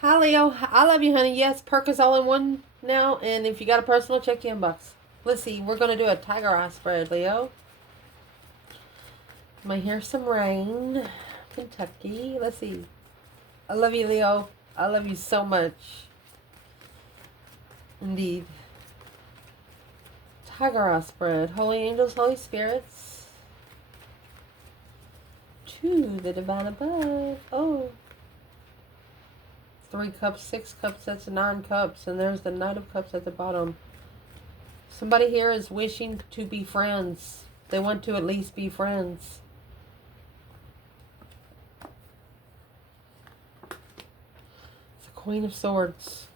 Hi, Leo. I love you, honey. Yes, perk is all in one now. And if you got a personal, check your inbox. Let's see. We're going to do a tiger eye spread, Leo. Might hear some rain. Kentucky. Let's see. I love you, Leo. I love you so much. Indeed. Tiger eye spread. Holy angels, holy spirits. To the divine above. Oh. 3 cups, 6 cups, that's 9 cups. And there's the Knight of Cups at the bottom. Somebody here is wishing to be friends. They want to at least be friends. It's the Queen of Swords.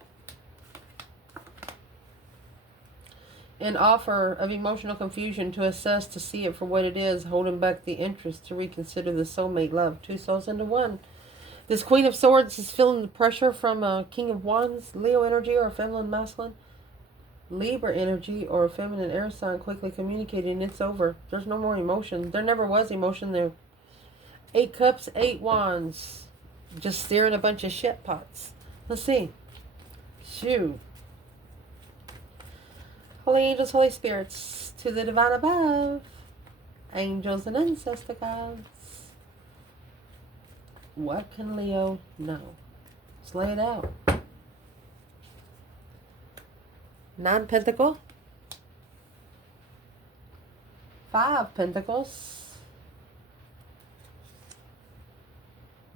An offer of emotional confusion to assess, to see it for what it is, holding back the interest, to reconsider the soulmate love. 2 souls into 1. This Queen of Swords is feeling the pressure from a King of Wands, Leo energy or feminine masculine, Libra energy or a feminine air sign, quickly communicating it's over. There's no more emotion. There never was emotion there. 8 cups, 8 wands. Just stirring a bunch of shit pots. Let's see. Shoo. Holy angels, holy spirits, to the divine above. Angels and ancestor gods. What can Leo know? Let's lay it out. 9 Pentacle. 5 Pentacles.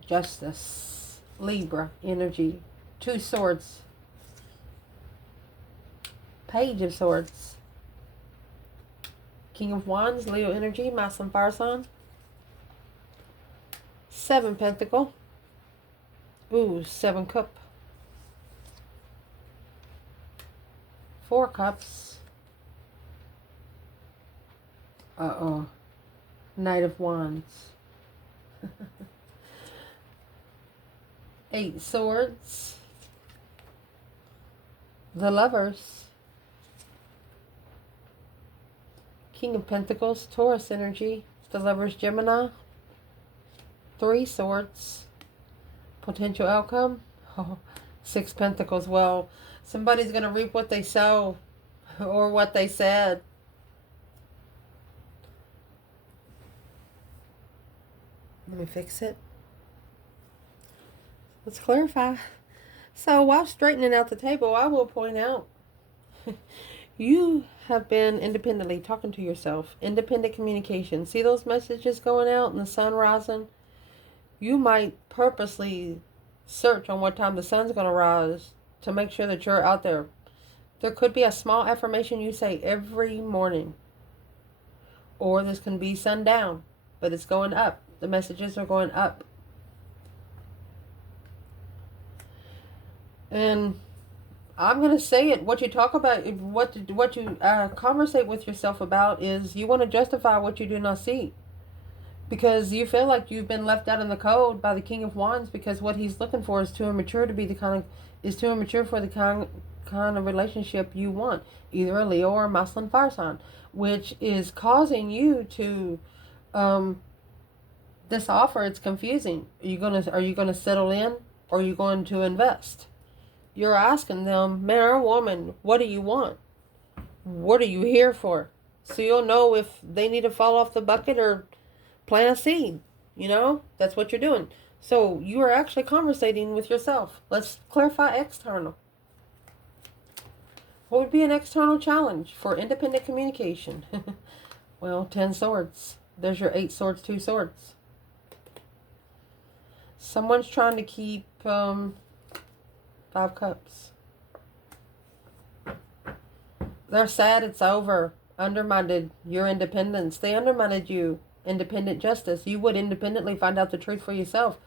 Justice. Libra energy. 2 Swords. Page of Swords. King of Wands, Leo energy, masculine fire sign. 7 Pentacle. Ooh, 7 Cup. 4 Cups. Uh-oh. Knight of Wands. 8 Swords. The Lovers. King of Pentacles, Taurus energy. The Lovers, Gemini. 3 Swords. Potential outcome. Oh, 6 Pentacles. Well, somebody's going to reap what they sow or what they said. Let me fix it. Let's clarify. So while straightening out the table, I will point out you have been independently talking to yourself. Independent communication. See those messages going out and the sun rising? You might purposely search on what time the sun's going to rise to make sure that you're out there. There could be a small affirmation you say every morning. Or this can be sundown, but it's going up. The messages are going up. And I'm going to say it. What you talk about, what you conversate with yourself about is you want to justify what you do not see. Because you feel like you've been left out in the cold by the King of Wands, because what he's looking for is too immature to be the kind of, is too immature for the kind of relationship you want. Either a Leo or a masculine fire sign. Which is causing you to, this offer, it's confusing. Are you gonna settle in, or are you going to invest? You're asking them, man or woman, what do you want? What are you here for? So you'll know if they need to fall off the bucket or plant a seed. You know, that's what you're doing. So you are actually conversating with yourself. Let's clarify external. What would be an external challenge for independent communication? Well, 10 swords. There's your 8 swords, 2 swords. Someone's trying to keep 5 cups. They're sad it's over. Undermined your independence. They undermined you. Independent justice. You would independently find out the truth for yourself.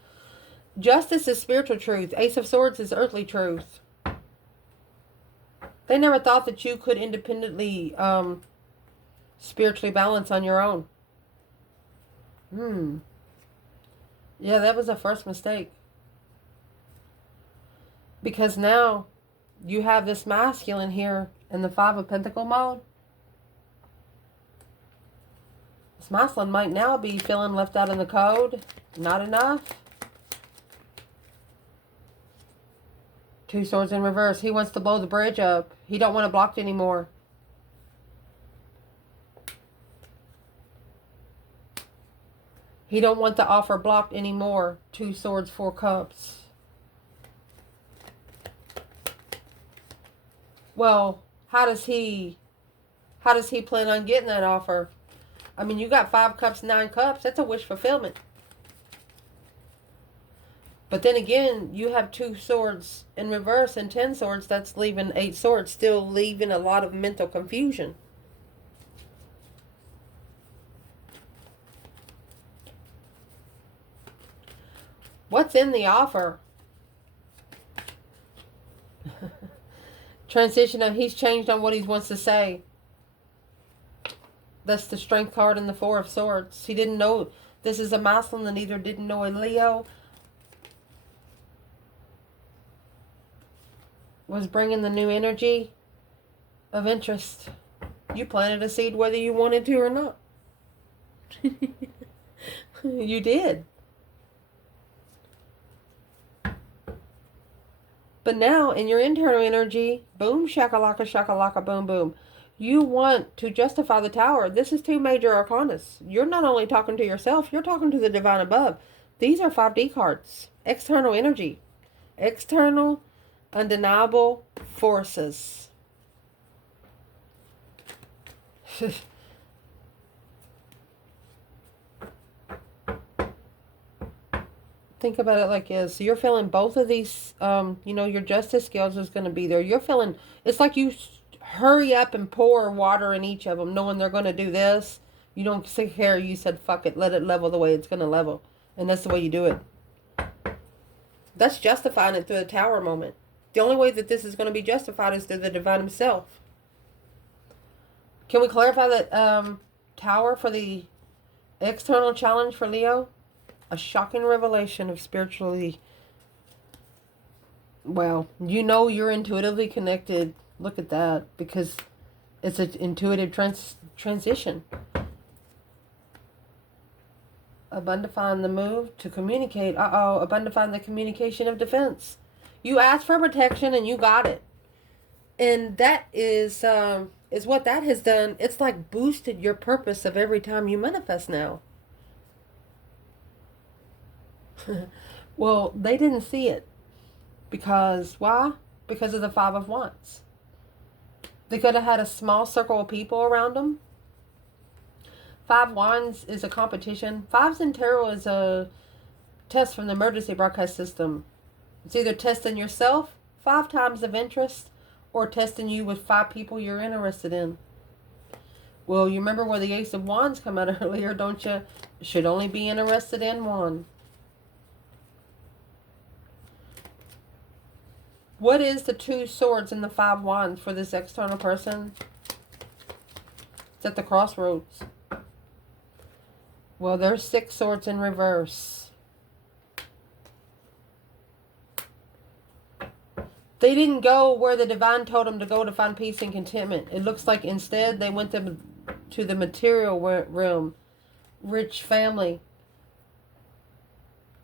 Justice is spiritual truth. Ace of Swords is earthly truth. They never thought that you could independently spiritually balance on your own. Yeah, that was a first mistake. Because now you have this masculine here in the 5 of Pentacle mode. This masculine might now be feeling left out in the cold. Not enough. Two swords in reverse. He wants to blow the bridge up. He don't want it blocked anymore. He don't want the offer blocked anymore. Two swords, 4 cups. Well, how does he plan on getting that offer? I mean, you got 5 cups, 9 cups. That's a wish fulfillment. But then again, you have 2 swords in reverse and 10 swords. That's leaving 8 swords, still leaving a lot of mental confusion. What's in the offer? Transition, he's changed on what he wants to say. That's the Strength card and the 4 of Swords. He didn't know this is a Muslim, and neither didn't know a Leo. Was bringing the new energy of interest. You planted a seed whether you wanted to or not. You did. But now, in your internal energy, boom, shakalaka, boom, boom. You want to justify the Tower. This is 2 major arcanas. You're not only talking to yourself, you're talking to the divine above. These are 5D cards. External energy. External, undeniable forces. Think about it like this. You're feeling both of these, your justice skills is going to be there. You're feeling, it's like you hurry up and pour water in each of them, knowing they're going to do this. You don't sit here, you said, fuck it, let it level the way it's going to level. And that's the way you do it. That's justifying it through the Tower moment. The only way that this is going to be justified is through the divine himself. Can we clarify that Tower for the external challenge for Leo? A shocking revelation of spiritually. Well, you're intuitively connected. Look at that. Because it's an intuitive transition. Abundifying the move to communicate. Abundifying the communication of defense. You asked for protection and you got it. And that is what that has done. It's like boosted your purpose of every time you manifest now. Well, they didn't see it. Because, why? Because of the 5 of Wands. They could have had a small circle of people around them. 5 Wands is a competition. 5s in tarot is a test from the emergency broadcast system. It's either testing yourself 5 times of interest or testing you with 5 people you're interested in. Well, you remember where the Ace of Wands come out earlier, don't you? Should only be interested in one. What is the 2 swords and the 5 wands for this external person? It's at the crossroads. Well, there's 6 swords in reverse. They didn't go where the divine told them to go to find peace and contentment. It looks like instead they went to the material realm. Rich family.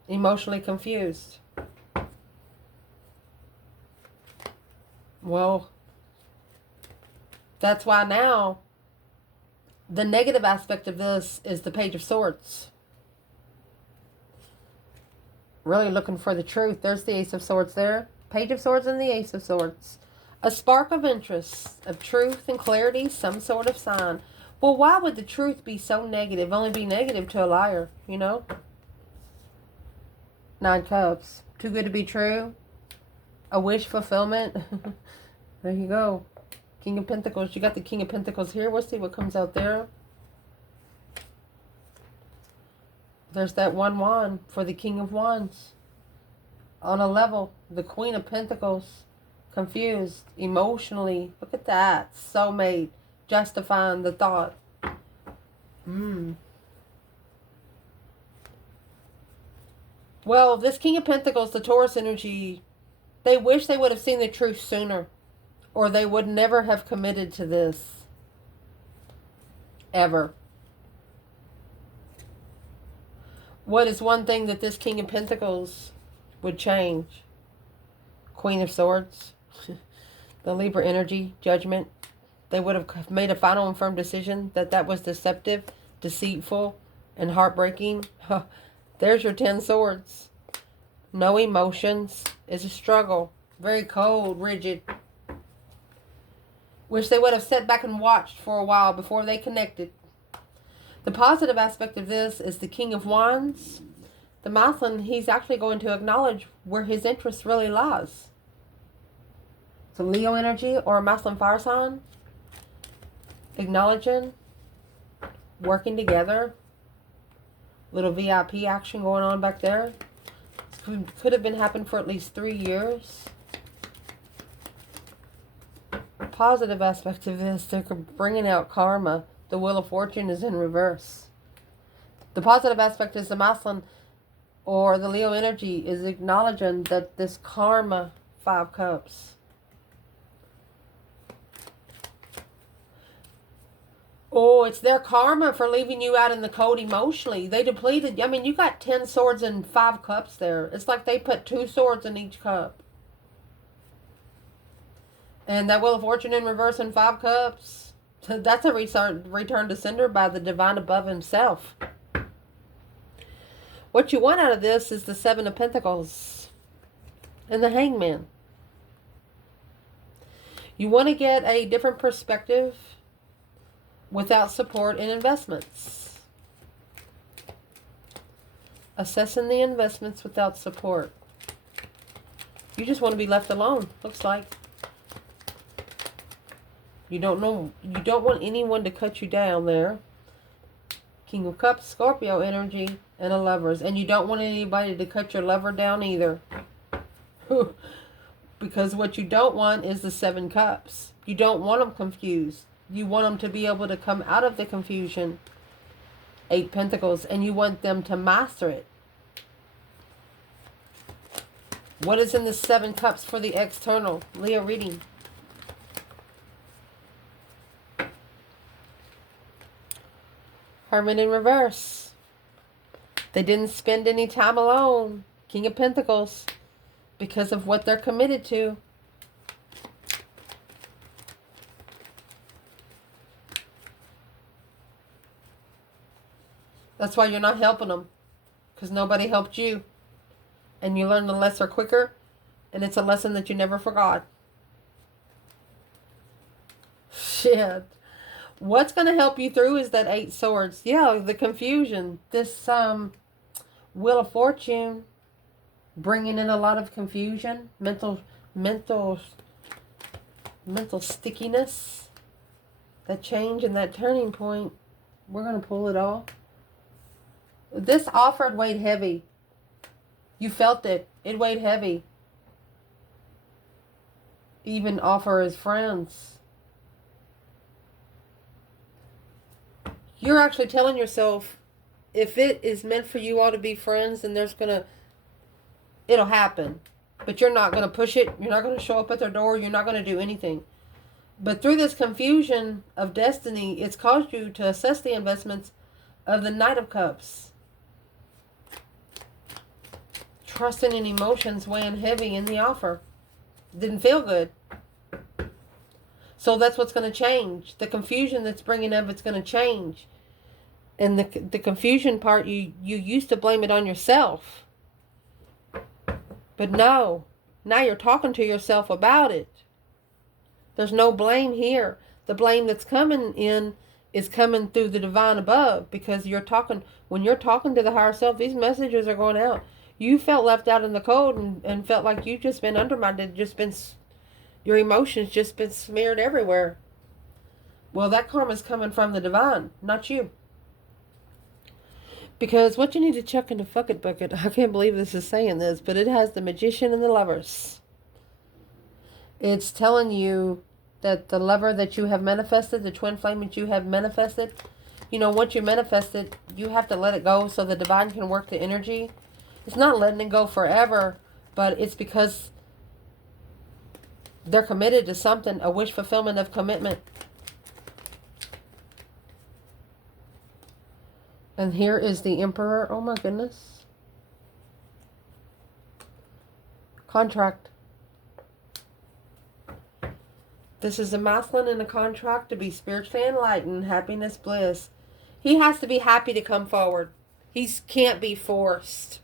Emotionally confused. Well, that's why now the negative aspect of this is the Page of Swords. Really looking for the truth. There's the Ace of Swords there. Page of Swords and the Ace of Swords. A spark of interest, of truth and clarity, some sort of sign. Well, why would the truth be so negative? Only be negative to a liar, 9 cups. Too good to be true. A wish fulfillment. There you go. King of Pentacles. You got the King of Pentacles here. We'll see what comes out there. There's that 1 wand for the King of Wands. On a level. The Queen of Pentacles. Confused. Emotionally. Look at that. Soulmate. Justifying the thought. Well, this King of Pentacles, the Taurus energy, they wish they would have seen the truth sooner. Or they would never have committed to this. Ever. What is one thing that this King of Pentacles would change? Queen of Swords. The Libra energy, judgment. They would have made a final and firm decision that that was deceptive, deceitful, and heartbreaking. There's your 10 swords. No emotions. It's a struggle. Very cold, rigid. Wish they would have sat back and watched for a while before they connected. The positive aspect of this is the King of Wands. The masculine, he's actually going to acknowledge where his interest really lies. So Leo energy or a masculine fire sign. Acknowledging. Working together. Little VIP action going on back there. Could have been happening for at least 3 years. Positive aspect of this, they're bringing out karma. The Wheel of Fortune is in reverse. The positive aspect is the masculine or the Leo energy is acknowledging that this karma, 5 cups. Oh, it's their karma for leaving you out in the cold emotionally. They depleted. I mean, you got 10 swords and 5 cups there. It's like they put 2 swords in each cup. And that Wheel of Fortune in reverse and 5 cups. That's a return to sender by the divine above himself. What you want out of this is the 7 of Pentacles and the Hangman. You want to get a different perspective without support in investments. Assessing the investments without support. You just want to be left alone, looks like. You don't want anyone to cut you down there. King of Cups, Scorpio energy, and a Lovers. And you don't want anybody to cut your lover down either. Because what you don't want is the 7 cups. You don't want them confused. You want them to be able to come out of the confusion. 8 Pentacles. And you want them to master it. What is in the 7 cups for the external? Leo reading. Hermit in reverse. They didn't spend any time alone. King of Pentacles. Because of what they're committed to. That's why you're not helping them. Because nobody helped you. And you learn the lesson quicker. And it's a lesson that you never forgot. Shit. What's going to help you through is that 8 swords. Yeah, the confusion. This Wheel of Fortune bringing in a lot of confusion, mental stickiness. That change and that turning point. We're going to pull it all. This offer weighed heavy. You felt it. It weighed heavy. Even offer as friends. You're actually telling yourself, if it is meant for you all to be friends, then it'll happen. But you're not going to push it. You're not going to show up at their door. You're not going to do anything. But through this confusion of destiny, it's caused you to assess the investments of the Knight of Cups. Trusting in emotions weighing heavy in the offer. Didn't feel good. So that's what's going to change. The confusion that's bringing up, it's going to change. And the confusion part, you used to blame it on yourself. But no. Now you're talking to yourself about it. There's no blame here. The blame that's coming in is coming through the divine above. Because when you're talking to the higher self, these messages are going out. You felt left out in the cold and felt like you've just been undermined. Your emotions just been smeared everywhere. Well, that karma's coming from the divine, not you. Because what you need to chuck in the bucket, I can't believe this is saying this, but it has the Magician and the Lovers. It's telling you that the lover that you have manifested, the twin flame that you have manifested, once you manifest it, you have to let it go so the divine can work the energy. It's not letting it go forever, but it's because they're committed to something, a wish fulfillment of commitment. And here is the Emperor. Oh my goodness. Contract. This is a masculine in a contract to be spiritually enlightened, happiness, bliss. He has to be happy to come forward. He can't be forced.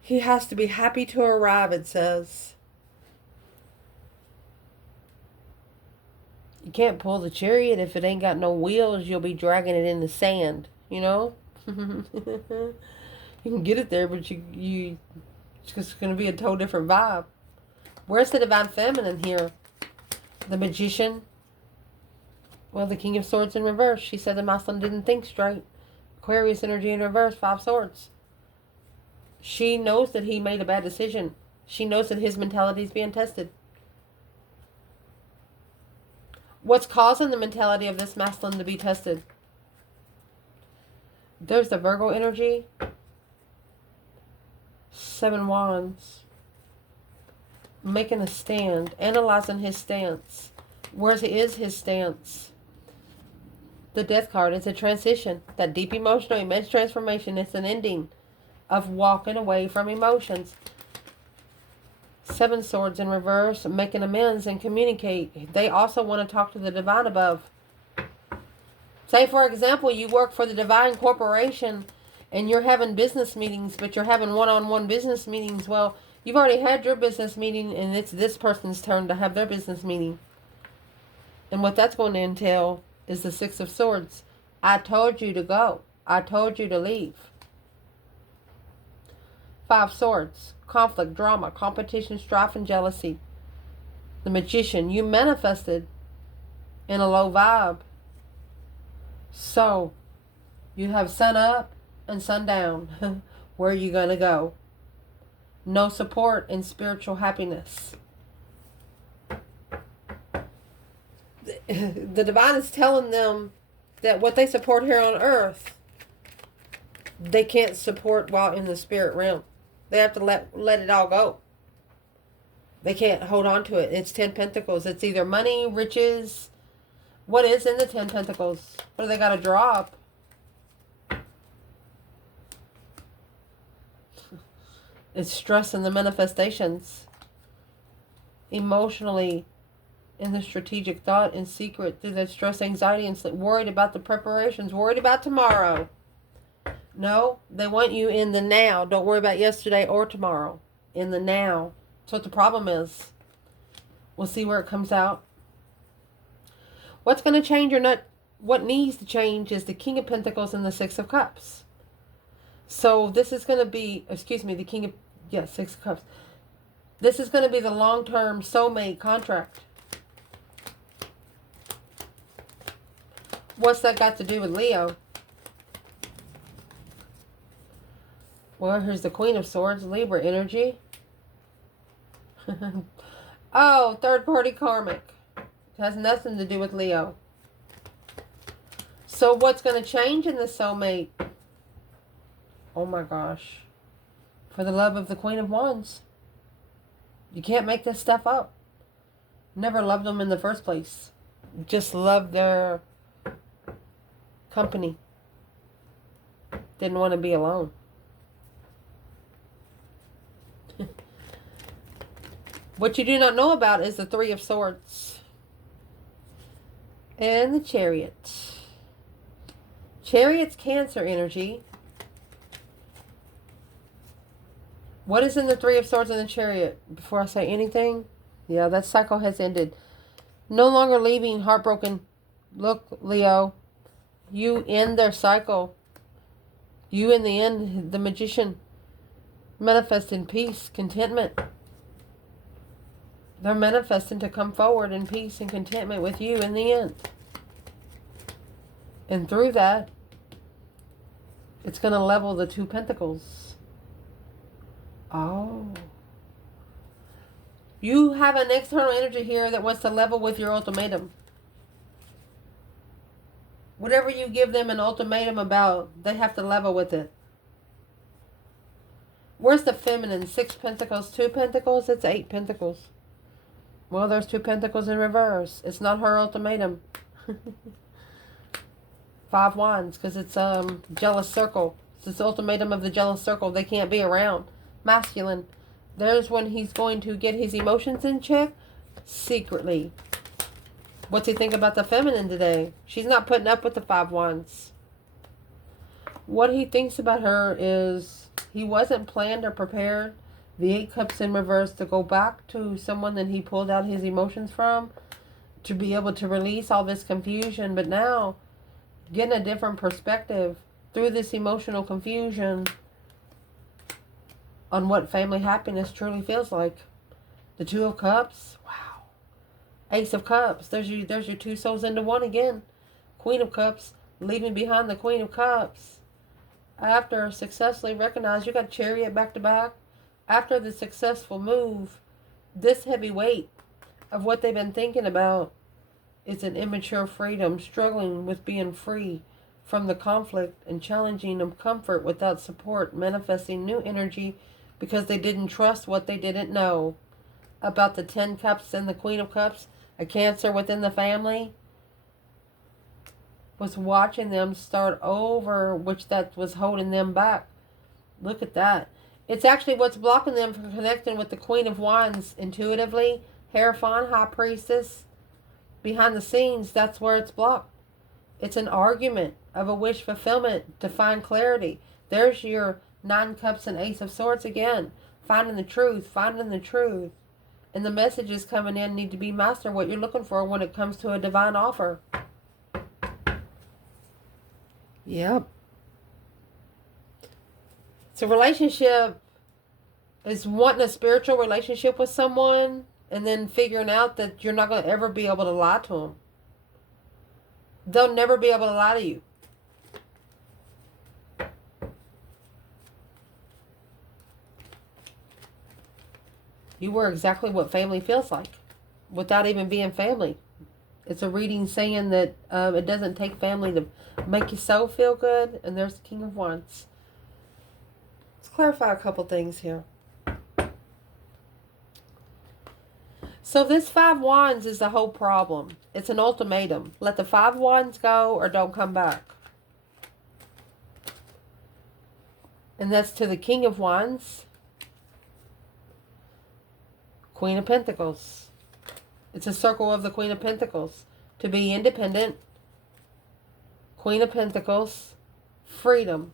He has to be happy to arrive, it says. You can't pull the chariot if it ain't got no wheels. You'll be dragging it in the sand, you know? You can get it there, but it's just going to be a totally different vibe. Where's the divine feminine here? The magician. Well, the King of Swords in reverse. She said the masculine didn't think straight. Aquarius energy in reverse, 5 swords. She knows that he made a bad decision. She knows that his mentality is being tested. What's causing the mentality of this masculine to be tested? There's the Virgo energy. 7 wands. Making a stand. Analyzing his stance. Where is his stance? The Death card is a transition. That deep emotional, immense transformation. It's an ending of walking away from emotions. 7 swords in reverse, making amends and communicate. They also want to talk to the divine above. Say, for example, you work for the divine corporation and you're having business meetings, but you're having one-on-one business meetings. Well, you've already had your business meeting and it's this person's turn to have their business meeting. And what that's going to entail is the 6 of swords. I told you to go. I told you to leave. 5 swords. Conflict, drama, competition, strife, and jealousy. The magician. You manifested in a low vibe. So, you have sun up and sun down. Where are you going to go? No support in spiritual happiness. The divine is telling them that what they support here on earth, they can't support while in the spirit realm. They have to let it all go. They can't hold on to it. It's 10 pentacles. It's either money, riches. What is in the 10 pentacles? What do they got to drop? It's stress in the manifestations. Emotionally, in the strategic thought, in secret, through that stress, anxiety, and sleep. Worried about the preparations. Worried about tomorrow. No, they want you in the now. Don't worry about yesterday or tomorrow. In the now. That's what the problem is. We'll see where it comes out. What's going to change or not? What needs to change is the King of Pentacles and the 6 of Cups. So this is going to be, the King of, 6 of Cups. This is going to be the long-term soulmate contract. What's that got to do with Leo? Well, here's the Queen of Swords, Libra energy. Oh, third-party karmic. It has nothing to do with Leo. So what's going to change in the soulmate? Oh my gosh. For the love of the Queen of Wands. You can't make this stuff up. Never loved them in the first place. Just loved their company. Didn't want to be alone. What you do not know about is the 3 of Swords. And the Chariot. Chariot's Cancer energy. What is in the 3 of Swords and the Chariot? Before I say anything, yeah, that cycle has ended. No longer leaving, heartbroken. Look, Leo, you end their cycle. You in the end, the Magician, manifest in peace, contentment. They're manifesting to come forward in peace and contentment with you in the end. And through that, it's going to level the 2 pentacles. Oh. You have an external energy here that wants to level with your ultimatum. Whatever you give them an ultimatum about, they have to level with it. Where's the feminine? 6 pentacles, 2 pentacles? It's 8 pentacles. Well, there's 2 pentacles in reverse. It's not her ultimatum. 5 wands, because it's jealous circle. It's this ultimatum of the jealous circle. They can't be around. Masculine. There's when he's going to get his emotions in check. secretly. What's he think about the feminine today? She's not putting up with the 5 wands. What he thinks about her is he wasn't planned or prepared. The 8 cups in reverse to go back to someone that he pulled out his emotions from to be able to release all this confusion. But now, getting a different perspective through this emotional confusion on what family happiness truly feels like. The 2 of Cups. Wow. Ace of Cups. There's your 2 souls into one again. Queen of Cups. Leaving behind the Queen of Cups. After successfully recognized, you got Chariot back to back. After the successful move, this heavy weight of what they've been thinking about is an immature freedom, struggling with being free from the conflict and challenging of comfort without support, manifesting new energy because they didn't trust what they didn't know. About the 10 cups and the Queen of Cups, a Cancer within the family was watching them start over, which that was holding them back. Look at that. It's actually what's blocking them from connecting with the Queen of Wands intuitively. Hierophant, High Priestess. Behind the scenes, that's where it's blocked. It's an argument of a wish fulfillment to find clarity. There's your 9 cups and Ace of Swords again. Finding the truth, finding the truth. And the messages coming in need to be master what you're looking for when it comes to a divine offer. Yep. So relationship is wanting a spiritual relationship with someone and then figuring out that you're not going to ever be able to lie to them. They'll never be able to lie to you. You were exactly what family feels like without even being family. It's a reading saying that it doesn't take family to make you so feel good. And there's the King of Wands. Let's clarify a couple things here. So this 5 wands is the whole problem. It's an ultimatum. Let the 5 wands go or don't come back. And that's to the King of Wands. Queen of Pentacles. It's a circle of the Queen of Pentacles. To be independent. Queen of Pentacles. Freedom.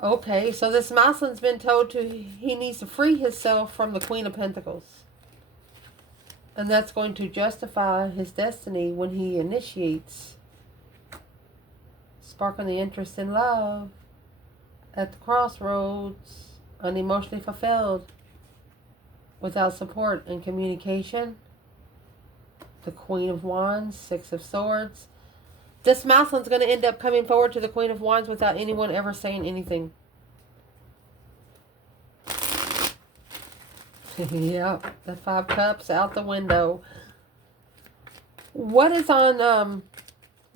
Okay, so this masculine's been told he needs to free himself from the Queen of Pentacles. And that's going to justify his destiny when he initiates. Sparking the interest in love. At the crossroads. Unemotionally fulfilled. Without support and communication. The Queen of Wands. 6 of Swords. This masculine's going to end up coming forward to the Queen of Wands without anyone ever saying anything. Yep, the 5 cups out the window. What is on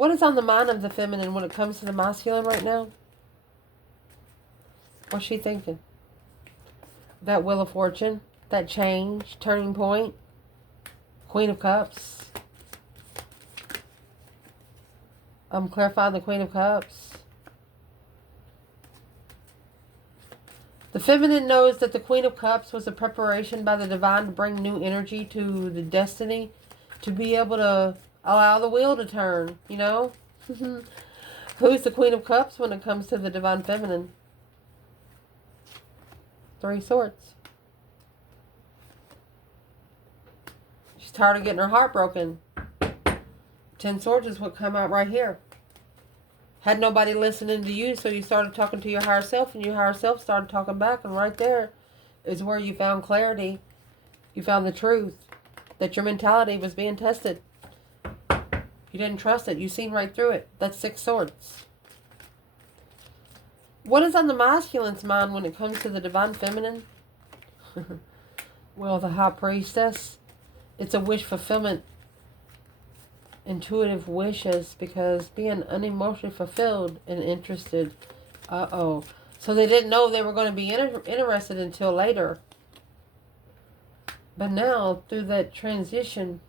the mind of the feminine when it comes to the masculine right now? What's she thinking? That Wheel of Fortune, that change, turning point, Queen of Cups. I'm clarifying the Queen of Cups. The feminine knows that the Queen of Cups was a preparation by the divine to bring new energy to the destiny, to be able to allow the wheel to turn, you know? Who's the Queen of Cups when it comes to the divine feminine? 3 swords. She's tired of getting her heart broken. 10 swords is what come out right here. Had nobody listening to you, so you started talking to your higher self, and your higher self started talking back, and right there is where you found clarity. You found the truth. That your mentality was being tested. You didn't trust it. You seen right through it. That's 6 swords. What is on the masculine's mind when it comes to the divine feminine? Well, the High Priestess. It's a wish fulfillment. Intuitive wishes, because being unemotionally fulfilled and interested. So they didn't know they were going to be interested until later. But now, through that transition,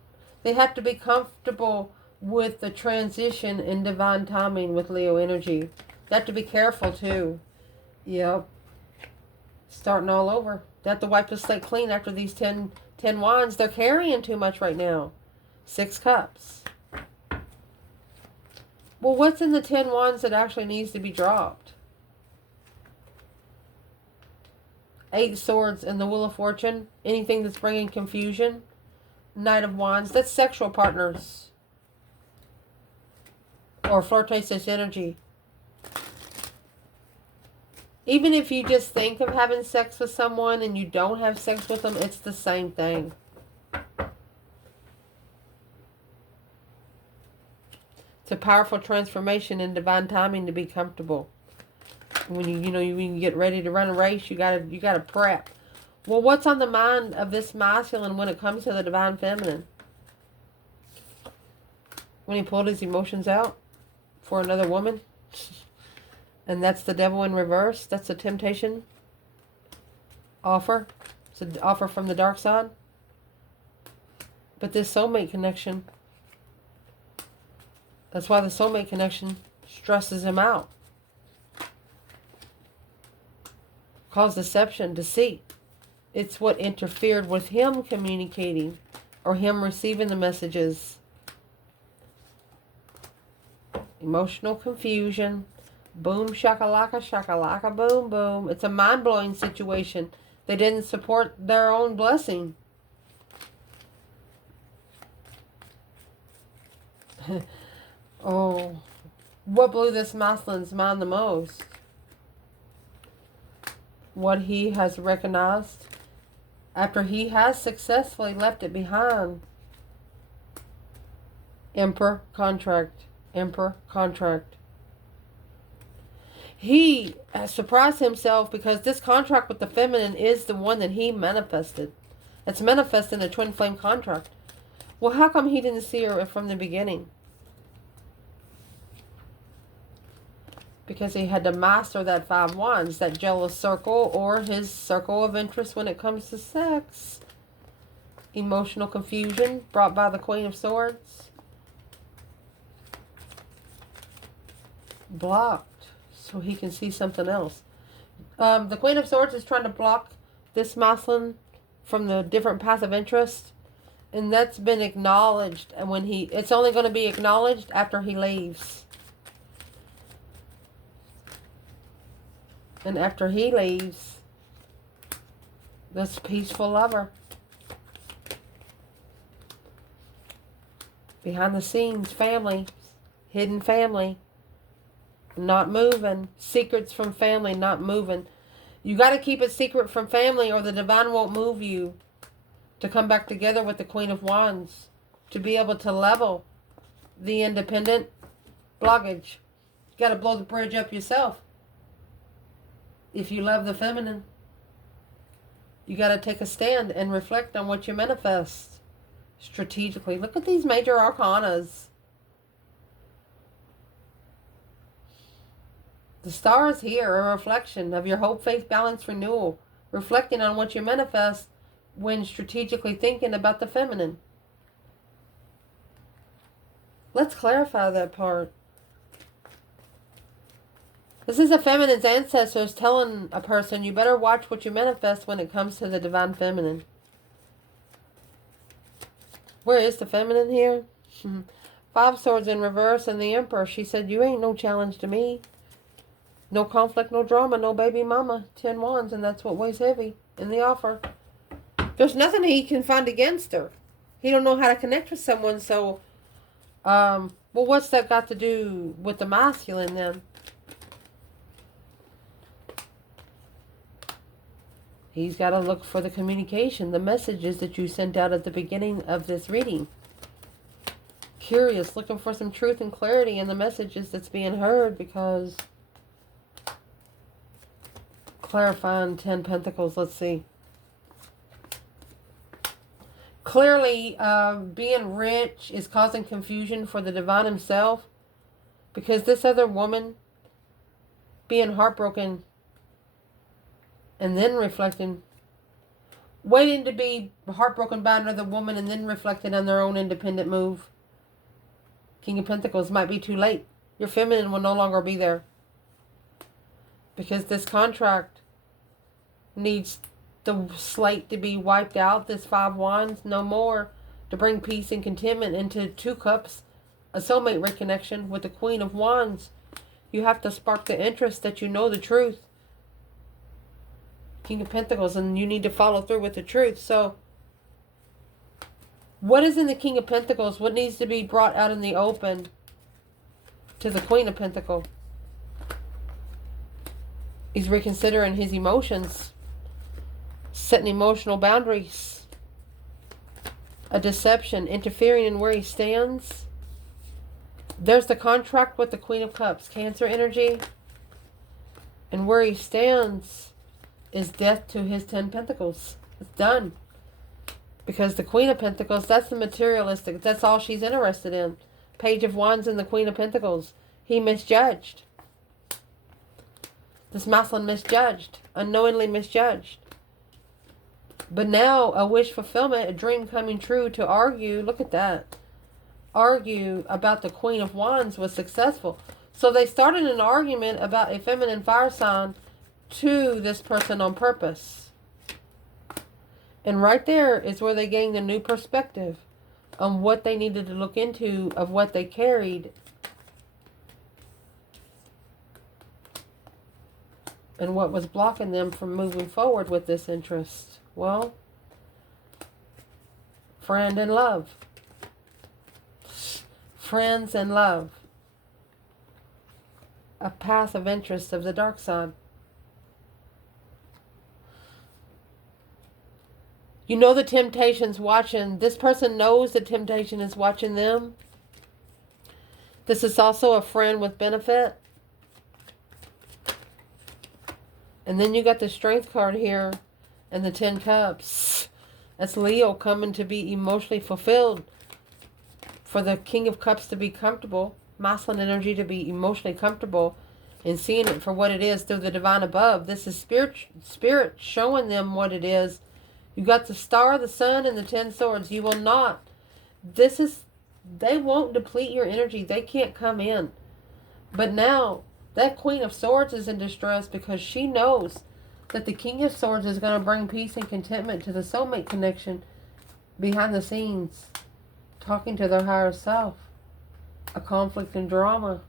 they have to be comfortable with the transition in divine timing with Leo energy. They have to be careful too. Yep. Starting all over. They have to wipe the slate clean after these 10 10 Wands, they're carrying too much right now. 6 Cups. Well, what's in the 10 Wands that actually needs to be dropped? 8 Swords and the Wheel of Fortune. Anything that's bringing confusion. Knight of Wands. That's sexual partners. Or flirtatious energy. Even if you just think of having sex with someone and you don't have sex with them, it's the same thing. It's a powerful transformation in divine timing to be comfortable. When when you get ready to run a race, you gotta prep. Well, what's on the mind of this masculine when it comes to the divine feminine? When he pulled his emotions out for another woman? And that's the devil in reverse. That's a temptation offer. It's an offer from the dark side. But this soulmate connection, that's why the soulmate connection stresses him out. Cause deception, deceit. It's what interfered with him communicating or him receiving the messages. Emotional confusion. Boom, shakalaka, boom, boom. It's a mind-blowing situation. They didn't support their own blessing. Oh, what blew this masculine's mind the most? What he has recognized after he has successfully left it behind. Emperor contract. Emperor contract. He has surprised himself because this contract with the feminine is the one that he manifested. It's manifesting a twin flame contract. Well, how come he didn't see her from the beginning? Because he had to master that 5 Wands, that jealous circle or his circle of interest when it comes to sex. Emotional confusion brought by the Queen of Swords. Blocked. So he can see something else. The Queen of Swords is trying to block this masculine from the different path of interest. And that's been acknowledged. And when it's only going to be acknowledged after he leaves. And after he leaves, this peaceful lover. Behind the scenes, family. Hidden family. Not moving. Secrets from family, not moving. You got to keep it secret from family or the divine won't move you to come back together with the Queen of Wands. To be able to level the independent blockage. You got to blow the bridge up yourself. If you love the feminine. You got to take a stand and reflect on what you manifest. Strategically. Look at these major arcanas. The stars here are a reflection of your hope, faith, balance, renewal. Reflecting on what you manifest when strategically thinking about the feminine. Let's clarify that part. This is a feminine's ancestors telling a person, you better watch what you manifest when it comes to the divine feminine. Where is the feminine here? 5 Swords in reverse and the Emperor. She said, you ain't no challenge to me. No conflict, no drama, no baby mama. 10 Wands, and that's what weighs heavy in the offer. There's nothing he can find against her. He don't know how to connect with someone, so... well, what's that got to do with the masculine, then? He's got to look for the communication, the messages that you sent out at the beginning of this reading. Curious, looking for some truth and clarity in the messages that's being heard, because... Clarifying 10 Pentacles, let's see. Clearly, being rich is causing confusion for the divine himself. Because this other woman, being heartbroken, and then reflecting, waiting to be heartbroken by another woman and then reflecting on their own independent move. King of Pentacles might be too late. Your feminine will no longer be there. Because this contract needs the slate to be wiped out, this 5 wands, no more. To bring peace and contentment into 2 cups, a soulmate reconnection with the Queen of Wands. You have to spark the interest that you know the truth. King of Pentacles, and you need to follow through with the truth. So, what is in the King of Pentacles? What needs to be brought out in the open to the Queen of Pentacles? He's reconsidering his emotions, setting emotional boundaries. A deception, interfering in where he stands. There's the contract with the Queen of Cups, Cancer energy. And where he stands is death to his 10 Pentacles. It's done. Because the Queen of Pentacles, that's the materialistic. That's all she's interested in. Page of Wands and the Queen of Pentacles. He misjudged. This masculine misjudged. Unknowingly misjudged. But now, a wish fulfillment, a dream coming true to argue, look at that, argue about the Queen of Wands was successful. So they started an argument about a feminine fire sign to this person on purpose. And right there is where they gained a new perspective on what they needed to look into of what they carried. And what was blocking them from moving forward with this interest. Well, friend and love. Friends and love. A path of interest of the dark side. You know the temptation's watching. This person knows the temptation is watching them. This is also a friend with benefit. And then you got the Strength card here. And the 10 Cups. That's Leo coming to be emotionally fulfilled. For the King of Cups to be comfortable. Masculine energy to be emotionally comfortable. And seeing it for what it is through the divine above. This is spirit showing them what it is. You got the Star, the Sun, and the 10 Swords. You will not. They won't deplete your energy. They can't come in. But now, that Queen of Swords is in distress because she knows that the King of Swords is going to bring peace and contentment to the soulmate connection behind the scenes, talking to their higher self, a conflict and drama,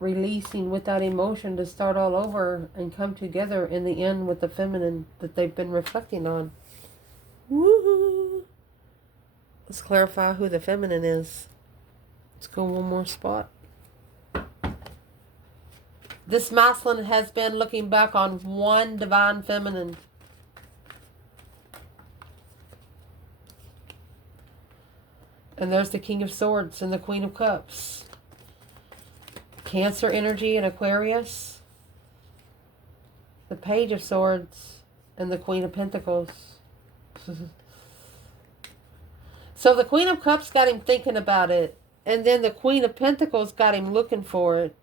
releasing without emotion to start all over and come together in the end with the feminine that they've been reflecting on. Woohoo! Let's clarify who the feminine is. Let's go one more spot. This masculine has been looking back on one divine feminine. And there's the King of Swords and the Queen of Cups. Cancer energy and Aquarius. The Page of Swords and the Queen of Pentacles. So the Queen of Cups got him thinking about it. And then the Queen of Pentacles got him looking for it.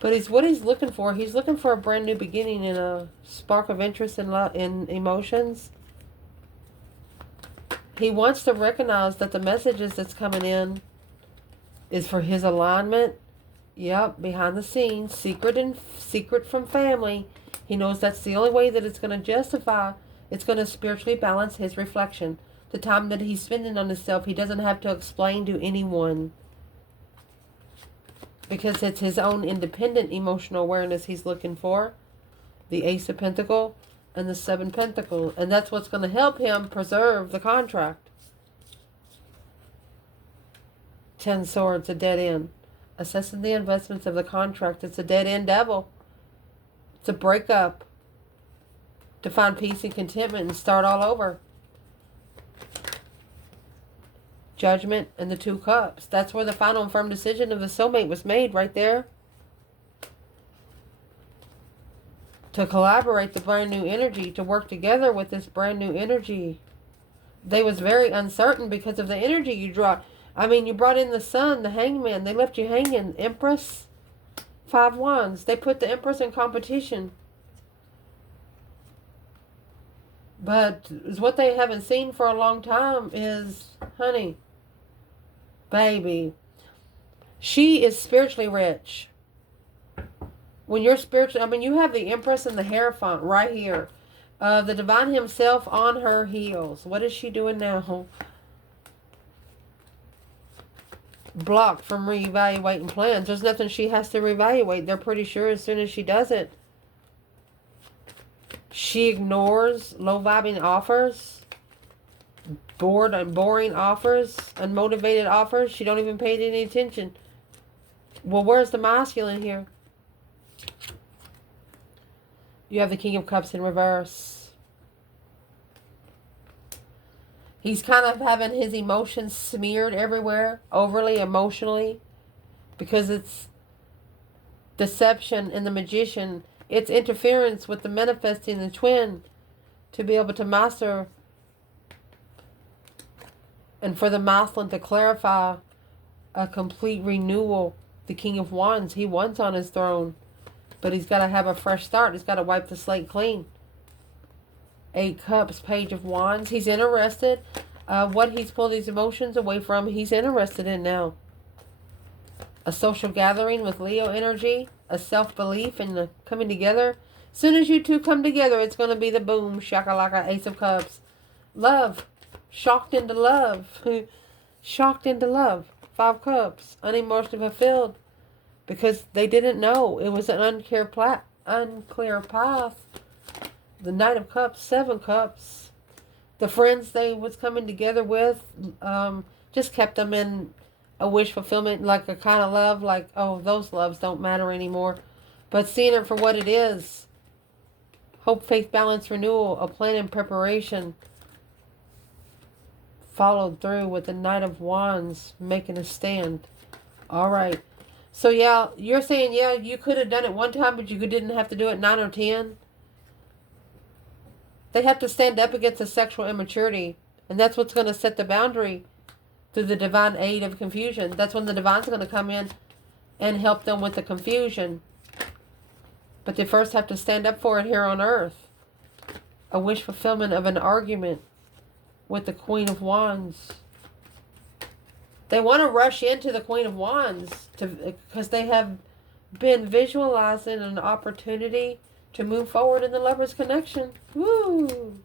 But what he's looking for, he's looking for a brand new beginning and a spark of interest in love, in emotions. He wants to recognize that the messages that's coming in is for his alignment. Yep, behind the scenes, secret from family. He knows that's the only way that it's going to justify, it's going to spiritually balance his reflection. The time that he's spending on himself, he doesn't have to explain to anyone. Because it's his own independent emotional awareness he's looking for. The Ace of Pentacles and the 7 Pentacles. And that's what's going to help him preserve the contract. 10 Swords, a dead end. Assessing the investments of the contract. It's a dead end devil. It's a breakup. To find peace and contentment and start all over. Judgment and the 2 Cups. That's where the final and firm decision of the soulmate was made, right there. To collaborate the brand new energy, to work together with this brand new energy. They was very uncertain because of the energy you brought. I mean, you brought in the Sun, the Hangman. They left you hanging. Empress, 5 Wands. They put the Empress in competition. But what they haven't seen for a long time is, honey, baby, she is spiritually rich. When you're spiritual, I mean, you have the Empress and the Hierophant right here. The Divine himself on her heels. What is she doing now? Blocked from reevaluating plans. There's nothing she has to reevaluate. They're pretty sure as soon as she does it. She ignores low-vibing offers. Bored and boring offers. Unmotivated offers. She don't even pay any attention. Well, where's the masculine here? You have the King of Cups in reverse. He's kind of having his emotions smeared everywhere, overly emotionally, because it's deception in the Magician. It's interference with the manifesting the twin to be able to master, and for the masculine to clarify a complete renewal. The King of Wands, he wants on his throne, but he's got to have a fresh start. He's got to wipe the slate clean. 8 Cups, Page of Wands. He's interested. What he's pulled these emotions away from, he's interested in now. A social gathering with Leo energy. A self-belief and the coming together. As soon as you two come together, it's going to be the boom, shakalaka, Ace of Cups. Love. Shocked into love. Shocked into love. 5 Cups. Unemotionally fulfilled. Because they didn't know. It was an unclear path. The Knight of Cups. 7 Cups. The friends they was coming together with just kept them in a wish fulfillment, like a kind of love, like, oh, those loves don't matter anymore. But seeing it for what it is. Hope, faith, balance, renewal, a plan and preparation. Followed through with the Knight of Wands making a stand. All right. So, yeah, you're saying, yeah, you could have done it one time, but you didn't have to do it 9 or 10. They have to stand up against the sexual immaturity. And that's what's going to set the boundary through the divine aid of confusion. That's when the divine's going to come in and help them with the confusion. But they first have to stand up for it here on earth. A wish fulfillment of an argument with the Queen of Wands. They want to rush into the Queen of Wands because they have been visualizing an opportunity to move forward in the Lover's connection. Woo!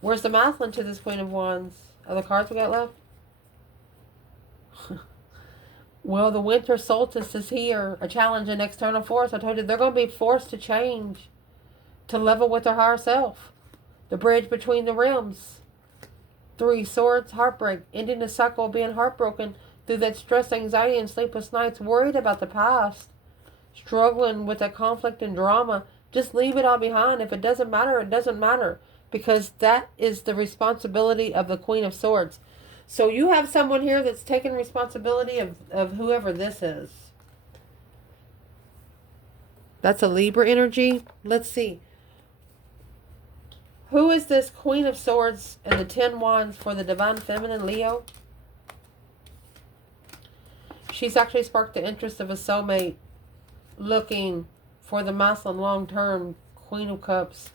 Where's the masculine to this Queen of Wands? Other cards we got left? Well, the winter solstice is here. A challenge, an external force. I told you they're going to be forced to change. To level with their higher self. The bridge between the realms. 3 Swords, heartbreak. Ending the cycle of being heartbroken through that stress, anxiety, and sleepless nights. Worried about the past. Struggling with that conflict and drama. Just leave it all behind. If it doesn't matter, it doesn't matter. Because that is the responsibility of the Queen of Swords. So you have someone here that's taking responsibility of whoever this is. That's a Libra energy. Let's see. Who is this Queen of Swords and the 10 Wands for the Divine Feminine, Leo? She's actually sparked the interest of a soulmate looking for the masculine long-term Queen of Cups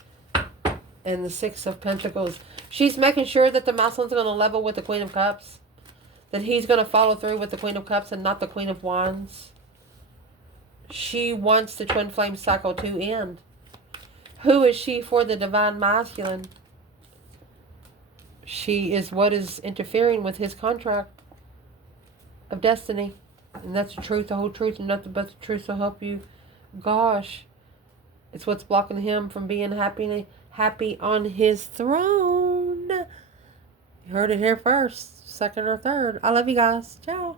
and the 6 of Pentacles. She's making sure that the masculine's going to level with the Queen of Cups. That he's going to follow through with the Queen of Cups and not the Queen of Wands. She wants the twin flame cycle to end. Who is she for the divine masculine? She is what is interfering with his contract of destiny. And that's the truth, the whole truth, and nothing but the truth will help you. Gosh. It's what's blocking him from being happy on his throne. You heard it here first, second or third. I love you guys. Ciao.